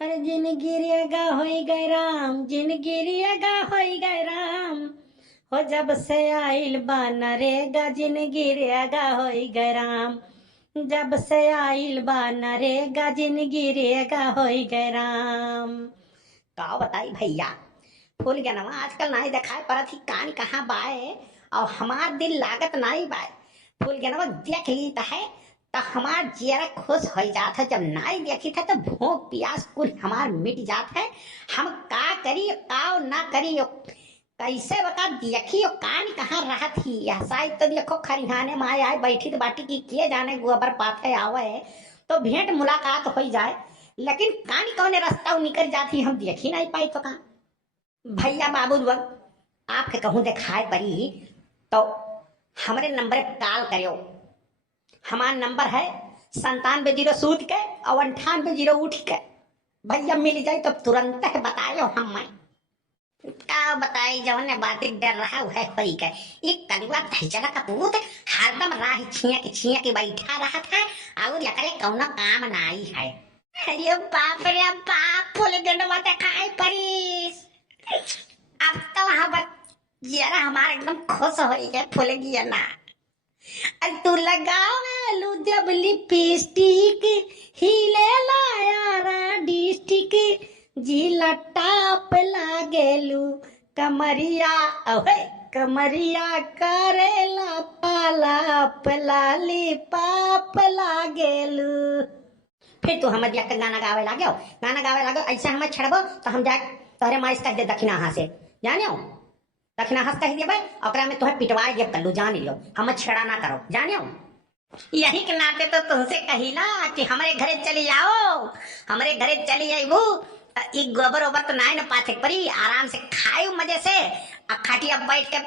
अरे जिन गिरियागा होई गए राम, जिन गिरियागा होई गए राम, हो जब से आइल बा नरेगा, जिन गिरियागा होई गए राम, जब से आइल बा नरेगा, जिन गिरियागा होई गए राम। का बताई भैया, फूल गया नवा आजकल नहीं दिखाई परत ही कान कहाँ बाए, और हमार दिल लागत नहीं बाए। फूल गया नवा देख ली है तो हमार जियरा खुश हो जात है, जब नाई देखी था तो भूख प्यास कुल हमार मिट जात है। हम का करी का ना करी कैसे बता देखी कान कहाँ रहा थी। साई तो देखो खरिहाने में आए बैठी तो बाटी की किए जाने गोबर पाथे आवे तो भेंट मुलाकात हो जाए, लेकिन कान कौन रास्ता निकल जाती हम देख ही नहीं पाई। तो कहा भैया बाबू आपके कहूँ दिखाए पड़ी तो हमारे नंबर पर कॉल करियो। हमारा नंबर है 97 0 के और 98 0 उठ के। भैया मिल जाए तो तुरंत है बतायो। हम मैं का बताई जवन बातें डर रहा है होई के एक कलुआ धैचला का पूत हरदम राह छिया के बैठा रहा था और लकड़े कौनो काम नहीं है। अरे बाप रे बाप, फुल गंडवा ते खाए परीस। अब तो वहां जरा हमारा एकदम खुश हो गए फुल गया ना। तू लगावे जब लिपस्टिक हिले लाया डिस्टिक, जिला टाप लागेलू कमरिया ओहे कमरिया करेला पालाप लाली पाप लागेलू। फिर तू हम जाकर गाना गावे लागो ऐसे हमें छड़बो तो हम जाके तोहरे माइस कह दे दक्षिणा हाथ से जानियो। दक्षिणा हंस कह दिया ओकरा में तुम्हें पिटवाए जब कल्लू जान लियो, हम छेड़ा ना करो जानियो। यही के नाते तो तुमसे कहिला कि हमारे घरे चली आओ, हमारे घरे चली आईबू। एक गोबर ओबर तो ना पाथे परी, आराम से खायू मजे से खटिया बैठ के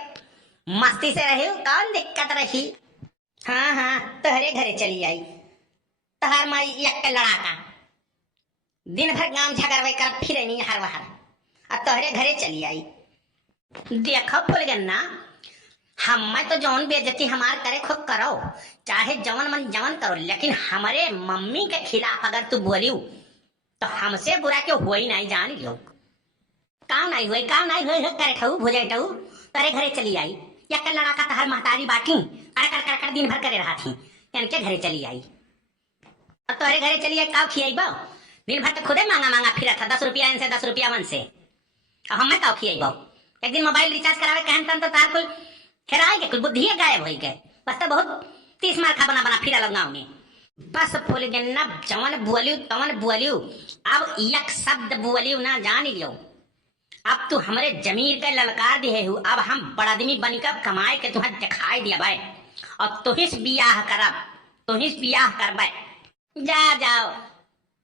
मस्ती से रही, कौन दिक्कत रही। हाँ हाँ तोहरे घरे चली आई, तहार माई एक लड़ाका दिन भर गांव झगड़वे कर फिर नहीं हर वहर, अब तोहरे घरे चली आई। देखो फुल गन्ना, हम तो जौन बेइज्जती हमार करे खुद करो, चाहे जवन मन जवन करो, लेकिन हमारे मम्मी के खिलाफ अगर तू बोलियो तो हमसे बुरा क्यों हो ही नहीं जान लो। काम नहीं हुए करे ठहू भुजाई ठहू तेरे घरे चली आई। या कल लड़ाका तहर महतारी बाटी कर दिन भर करे रहा थी, इनके घरे चली आई और तोहरे घरे चली आई। काव खियाई बो दिन भर तो खुदे मांगा फिरा था 10 रुपया इनसे 10 रुपया मन से, अब हम काव खियाई बो। एक दिन मोबाइल रिचार्ज करावे कहन तन तो तार कुल हेराई के कुल बुद्धि गायब हो गए, बस तो बहुत 30 मार बना फिरा लग गाँव में। बस फूल गन्ना जवन बोलियो तवन बोलियो, अब एक शब्द बोलियो ना जान लियो। अब तू हमारे जमीर के ललकार दिए हु, अब हम बड़ा आदमी बनकर कमाए के तुम्हें दिखाई दिया भाई, और तुहिस बियाह करब, तुहिस बियाह करबे। जा जाओ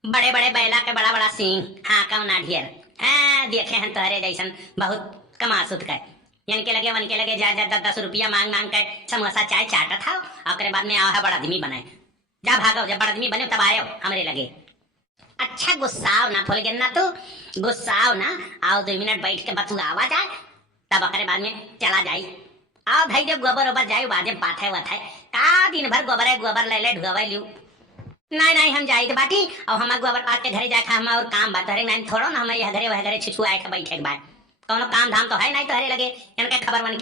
बड़े बड़े बैला के बड़ा बड़ा सिंह हाँ ना ढेर हाँ देखे हैं तोहरे जैसन बहुत कमा सुत के वन के लगे जा 10 रुपया मांग के समोसा चाय चाटा था और बाद में आओ बड़ा आदमी बने। जा भागो, जब बड़ा आदमी बने तब आयो हमरे लगे। अच्छा गुस्साओ ना फुल गन्ना, तू गुस्साओ ना, आओ 2 मिनट बैठ के बतू आवा जाए तब अकरे बाद में चला जाई। आओ भाई जब गोबर ओबर जाए बाद में पाथे वाथे का दिन भर गोबर ले ढुआवा लियो। नहीं हम जाई तो बाटी और हमारे गोबर पात के घरे जाके हम और काम बात नहीं थोड़ो ना हमारे घरे वह घरे छिछुआ के बैठे के बाद कौनो काम धाम तो है नहीं तोहरे लगे, इनके खबर बन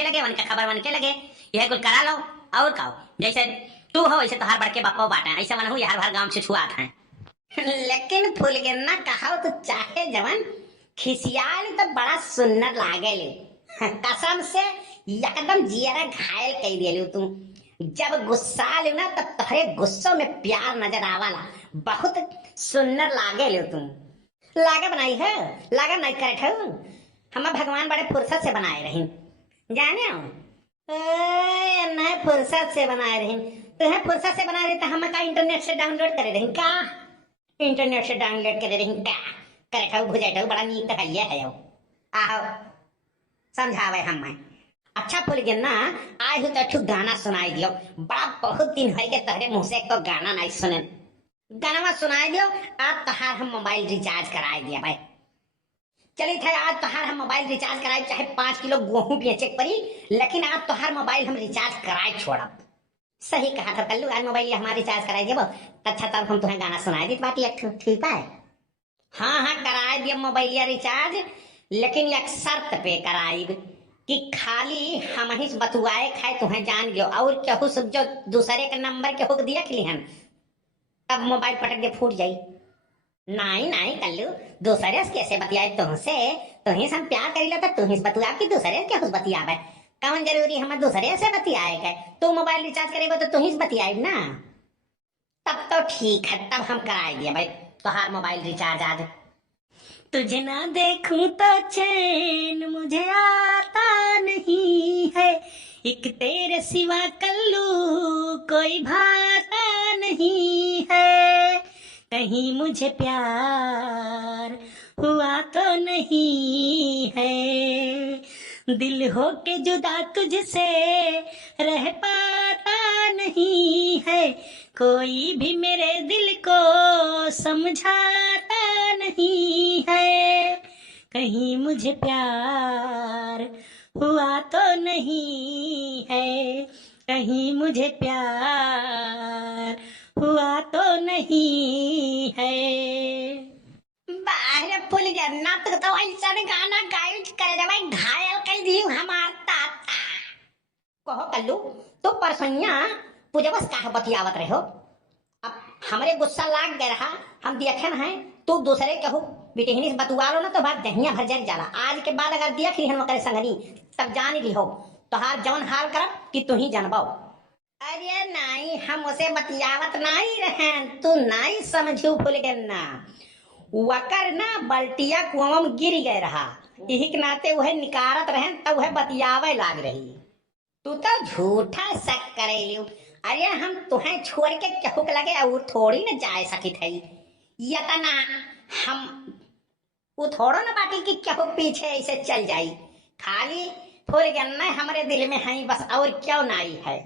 के लगे यह कुल करा लो और काओ। जैसे तू हो वैसे तोहार बड़के बापो बाटा ऐसे मन हो यार भर गांव छिछुआत है। लेकिन फूल गिरना कहा तो चाहे जवन खिसियाल तो बड़ा सुंदर लागे ले, कसम से एकदम जियरा घायल कह दिए तू। जब गुस्सा ले ना तब तोहरे गुस्सों में प्यार नजर आवाला, बहुत सुंदर लागे ले तुम। लागे बनाई है लागे नहीं करे थे, हम भगवान बड़े फुर्सत से बनाए रही जाने नहीं फुर्सत से बनाए रही, तुम्हें फुर्सत से बनाए रही तो हम का इंटरनेट से डाउनलोड करे रही का, इंटरनेट से डाउनलोड करे रही का करे थे भुजाई थे बड़ा नीक है आहो समझावे हम। अच्छा फुल गिरना आए हो तो गाना सुनाई दियो, बड़ा बहुत दिन हो गए तहरे मुंह से को गाना नहीं सुने, गाना सुनाई दियो। आज तहार हम मोबाइल रिचार्ज कराए दिया भाई, चलिए थे आज तहार हम मोबाइल रिचार्ज कराए, चाहे 5 किलो गेहूं बेचे पड़ी, लेकिन आज तहार मोबाइल हम रिचार्ज कराए छोड़ब। सही कहा था कल्लू, आज मोबाइल हमारा रिचार्ज कराए दियो। अच्छा तब हम तुम्हें गाना सुनाए दी बात ठीक है। हाँ दिया मोबाइलिया रिचार्ज, लेकिन एक शर्त पे कराइब कि खाली हम ही बतुआए खाए तुम्हें जान गयो, और केहू सब जो दूसरे के नंबर के हुक दिया खिलिहन तब मोबाइल पटक के फूट जाई। नहीं नहीं कल्लू, दूसरे से कैसे बतियाए तुमसे? तुम्हें हम प्यार करी लो तो तुम्हें बतुआ कि दूसरे के कुछ बतियावे? कौन जरूरी हम दूसरे से बतियाए के? तू मोबाइल रिचार्ज करेगा तो तुम्हें बतियाए ना। तब तो ठीक है, तब हम कराए दिया भाई तुहार मोबाइल रिचार्ज आज। तुझे ना देखूं तो चैन मुझे आता नहीं है, एक तेरे सिवा कल्लू कोई भाता नहीं है, कहीं मुझे प्यार हुआ तो नहीं है, दिल हो के जुदा तुझसे रह पाता नहीं है, कोई भी मेरे दिल को समझाता नहीं है, कहीं मुझे प्यार हुआ तो नहीं है, कहीं मुझे प्यार हुआ तो नहीं है। बाहर फुल जन्नत तो ऐसा गाना गाय करे जब घायल कर दी हमार ताता। कहो कल्लू, तो परसोइया पूजबस काहे बतियावत रहे हो? अब हमरे गुस्सा लाग गए रहा, हम देखे न है तू दूसरे कहू बिटहनी से बतुआ लो ना तो बात दहिया भर जर जाला। आज के बाद अगर देख ली करे संगनी तब जान ली हो तोहार जौन हाल करब कि तू ही जानबो। अरे नहीं, हम उसे बतियावत नहीं रहे, तू नहीं समझू फुल गन्ना। वकर ना बल्टिया कुआं में गिर गए रहा, यही के नाते वह निकारत रहे तब वह बतियावे लाग रही। तू तो झूठा शक करे लियो। अरे हम तुम्हें छोड़ के कहू के लगे और थोड़ी न जा सकी थी, यतना हम वो थोड़ो न बाटी कि कहू पीछे ऐसे चल जाई। खाली थोड़ी गन्ना हमारे दिल में है बस, और क्यों नहीं है।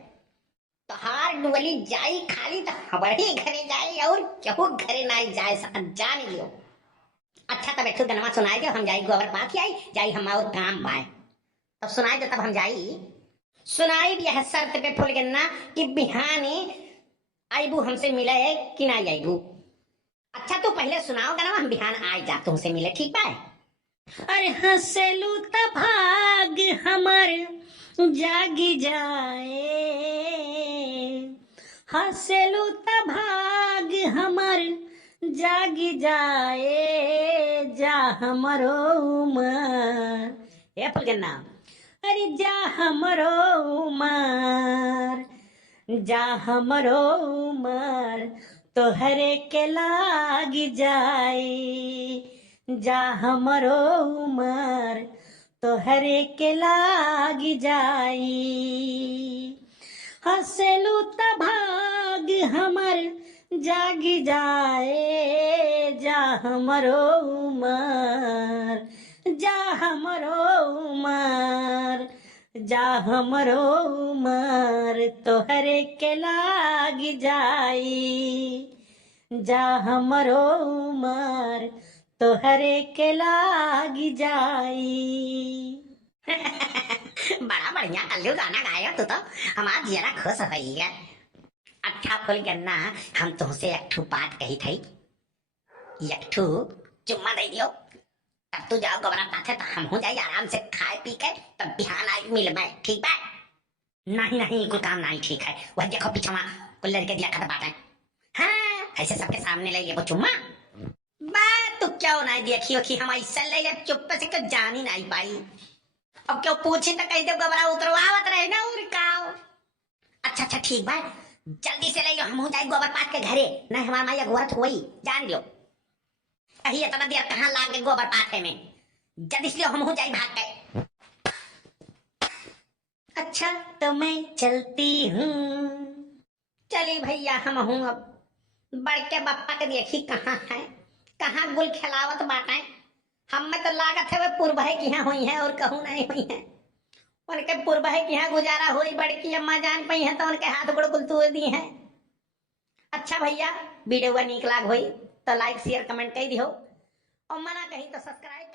तो हार डुबली जाई खाली तो हमारे घरे जाई, और कहू घरे नहीं जाए सकत, जान लियो। अच्छा तब एक गनवा सुनाई दो, हम जाई गोबर पात आई जाई, हम और काम पाए तब सुनाई दो, तब हम जाई। सुनाई भी है शर्त पे फुल गन्ना कि बिहानी आईबू हमसे मिले कि ना आईबू। अच्छा तो पहले सुनाओ गनवा, हम बिहान आई जा तुमसे मिले, ठीक है? अरे हंसलू त भाग हमार जागी जाए, हंसलू त भाग हमार जागी जाए, जा हमरो उमर। ए फुल गन्ना, अरे जा हमरो उमर, जा हमरो उमर तोहरे के लाग जाई, जा हमरो उमर तोहरे के लाग जाई, हंसलू त भाग हमर जागी जाए, जा हमरो उमर, जा हमरो उमर, जा हमरो उमर तोहरे के लाग जाई, जा हमरो उमर तोहरे के लाग जाई। बड़ा बढ़िया कल्लू गाना गाया तू तो, हमारा जिया खुश हो गया। अच्छा फुल गन्ना, हम तुमसे एक ठू बात कही थी, एक ठू चुम्मा दे दियो तब तू जाओ गोबरा पाथे तो हम हो जाए आराम से खाए पी के तब बिहान आई मिल में, ठीक है? नहीं नहीं कोई काम नहीं ठीक है, वह देखो पीछे कोई लड़के दिया खत बात है। हाँ ऐसे सबके सामने ले लिया चुम्मा, बात तो क्यों नहीं देखियो कि हम ऐसा ले ले चुप से क्यों जान ही नहीं पाई। अब क्यों पूछे तो कह दो गोबरा उतरवावत रहे ना और काओ। अच्छा अच्छा ठीक बा, जल्दी से ले लो, हम हो जाए गोबर पात के घरे, नहीं हमारा माया गोरत हुई जान लो। अही इतना देर कहाँ लाग गए गोबर पाथे में, जल्दी से हम हो जाए भाग के। अच्छा तो मैं चलती हूँ। चलिए भैया हम हूँ अब बड़के बप्पा के देखी कहाँ है, कहाँ गुल खिलावत बाटे। हम में तो लागत है वे पूर्वहे की यहाँ हुई है और कहूँ नहीं हुई है। उनके पूर्वहे की यहाँ गुजारा हुई, बड़की अम्मा जान पाई है तो उनके हाथ गोड़ कुल तोड़ दी है। अच्छा भैया वीडियो नीक लाग हुई तो लाइक शेयर कमेंट कर दियो, और मना कही तो सब्सक्राइब